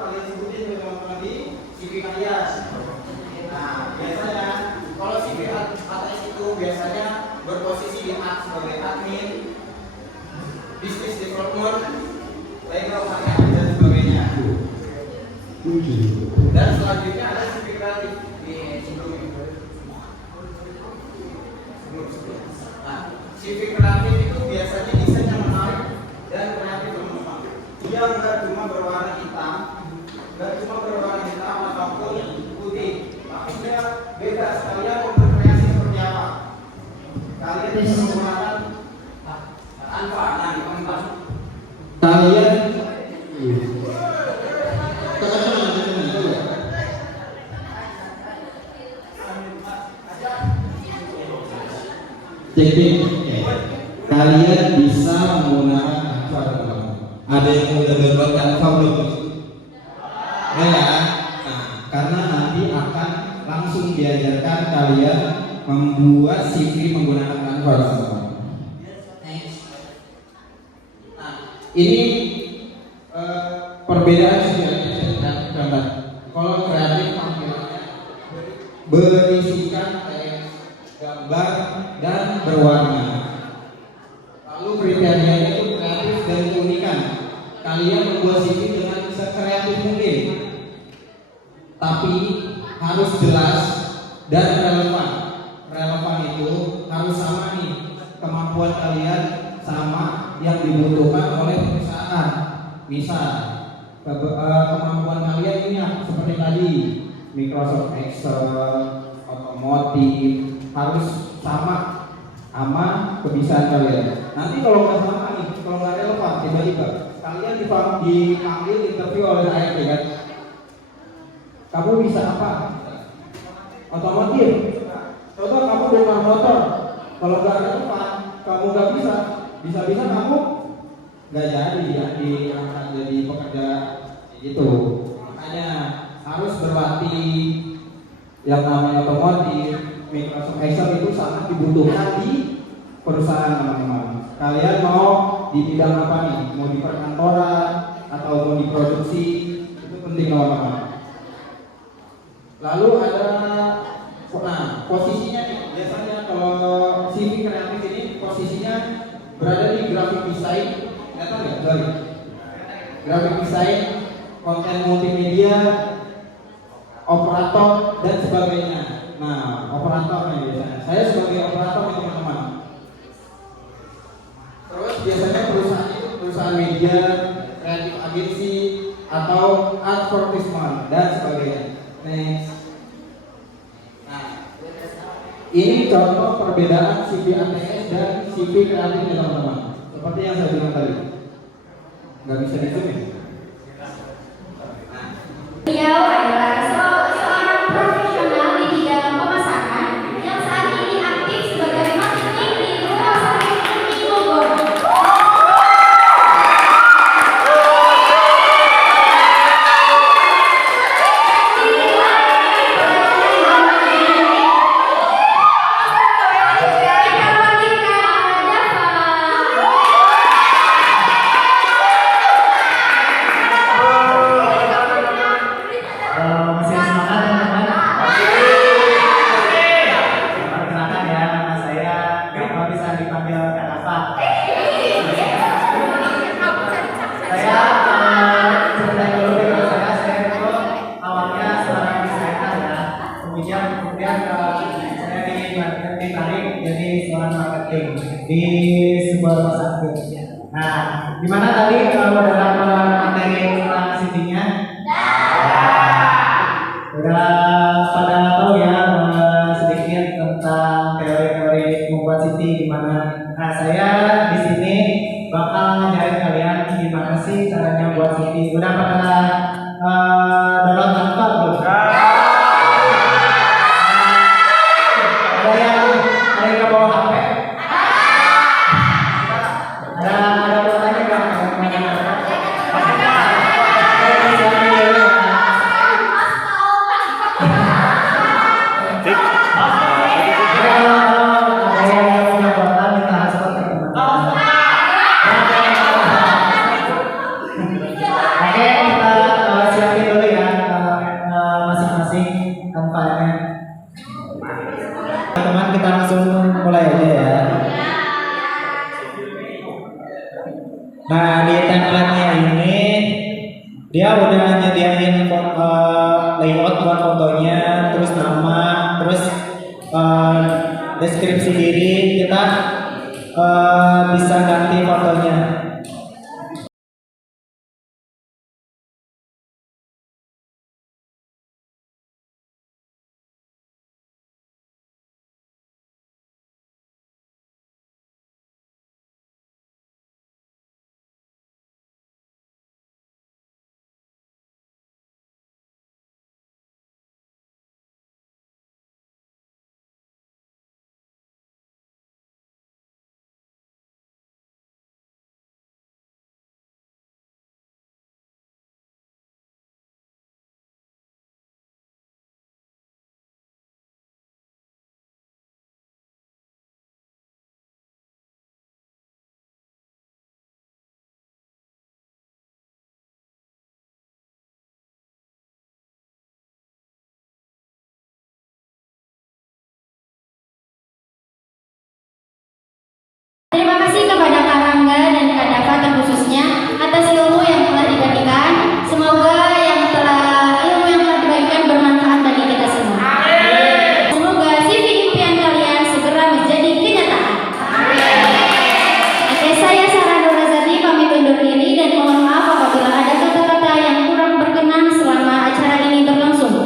kalian sebutin teman-teman di CV kalian. Nah, biasanya kalau CV ATS itu biasanya berposisi di sebagai admin, business development, background dan sebagainya. Dan selanjutnya ada CV kreatif di sebelumnya. Nah, CV kreatif itu biasanya desain yang menarik dan kreatif teman-teman. Dia nggak cuma berwarna hitam, ataupun putih, tapi dia beda sekalian berkreasi seperti apa. Kalian bisa menggunakan tanpa kalian kalian bisa menggunakan Canva, teman-teman. Ada yang udah download Canva belum? Ya, nah, karena nanti akan langsung diajarkan kalian membuat CV menggunakan Canva, teman-teman. Nah, ini perbedaan CV dan gambar. Kalau kreatif tampilannya berisikan teks, gambar, dan berwarna. Lalu kriterianya itu kreatif dan keunikan. Kalian membuat CV dengan sekreatif mungkin, tapi harus jelas dan relevan. Relevan itu harus sama nih, kemampuan kalian sama yang dibutuhkan oleh perusahaan. Misal kemampuan kalian ini seperti tadi Microsoft Excel, otomotif, harus sama kebiasaan kalian. Nanti kalau nggak sama nih, kalau nggak relevan, tiba-tiba kalian dipanggil interview oleh HRD kan? Kamu bisa apa? Otomotif. Coba kamu dengan motor. Kalau nggak relevan, kamu nggak bisa. Bisa-bisa kamu nggak diangkat jadi pekerja gitu. Makanya harus berlatih yang namanya otomotif. Microsoft Excel itu sangat dibutuhkan di perusahaan, teman-teman. Kalian mau di bidang apa nih? Mau di perkantoran atau mau di produksi? Itu penting, teman-teman. Lalu ada posisinya nih. Biasanya kalau CV kreatif ini posisinya berada di graphic design, graphic design, konten multimedia, operator dan sebagainya. Nah, operatornya biasanya. Saya sebagai operator nih, teman-teman. Terus biasanya perusahaan itu perusahaan media, kreatif agensi, atau advertisement dan sebagainya. Next. Nah, ini contoh perbedaan CV ATS dan CV kreatif, teman-teman. Seperti yang saya bilang tadi. Nggak bisa di-zoom ya? Beliau adalah seorang profesional di bidang pemasaran yang saat ini aktif sebagai marketing di Rumah Sakit Umi Bogor. Di sebuah rumah sakit. Nah, gimana tadi kalau dalam materi tentang CV-nya? Udah pada tahu ya sedikit tentang teori-teori membuat CV gimana? Nah, saya di sini bakal ngajarin kalian gimana sih caranya buat CV. Udah pada download Canva belum? Ada yang ke bawah HP? Ada pertanyaan nggak? Oke, kita siapin fotonya, terus nama, terus